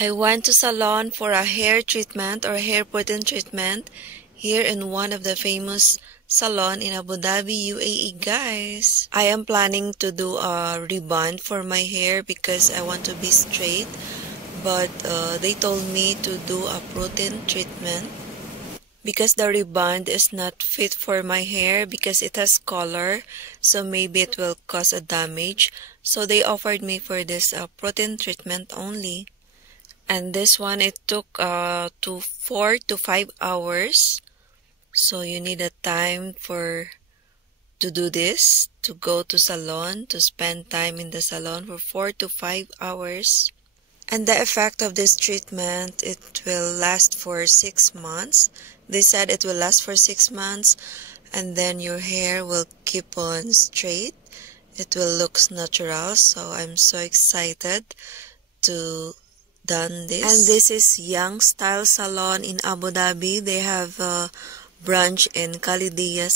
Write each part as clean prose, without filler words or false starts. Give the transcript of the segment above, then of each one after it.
I went to salon for a hair treatment or hair protein treatment here in one of the famous salon in Abu Dhabi, UAE, guys. I am planning to do a rebond for my hair because I want to be straight, but they told me to do a protein treatment because the rebond is not fit for my hair because it has color, so maybe it will cause a damage. So they offered me for this protein treatment only. And this one, it took 4 to 5 hours. So you need a time to do this, to go to salon, to spend time in the salon for 4 to 5 hours. And the effect of this treatment, it will last for 6 months. They said it will last for 6 months, and then your hair will keep on straight. It will look natural. So I'm so excited to done this. And this is Young Style Salon in Abu Dhabi. They have a branch in Khalidia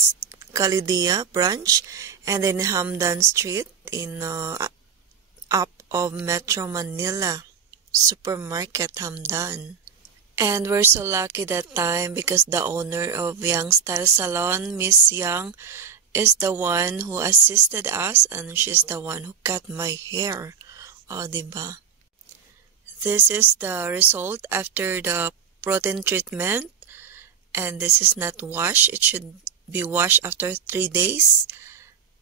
branch, and in Hamdan Street in up of Metro Manila Supermarket Hamdan. And we're so lucky that time because the owner of Young Style Salon, Miss Young, is the one who assisted us, and she's the one who cut my hair. Oh, diba? This is the result after the protein treatment, and this is not washed. It should be washed after 3 days,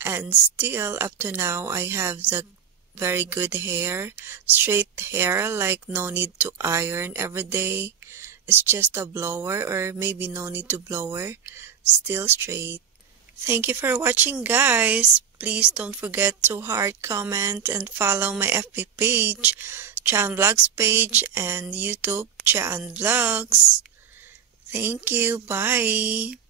and still up to now I have the very good hair, straight hair, like no need to iron every day. It's just a blower, or maybe no need to blower, still straight. Thank you for watching, guys. Please don't forget to heart, comment, and follow my FB page, Chan Vlogs page, and YouTube Chan Vlogs. Thank you. Bye.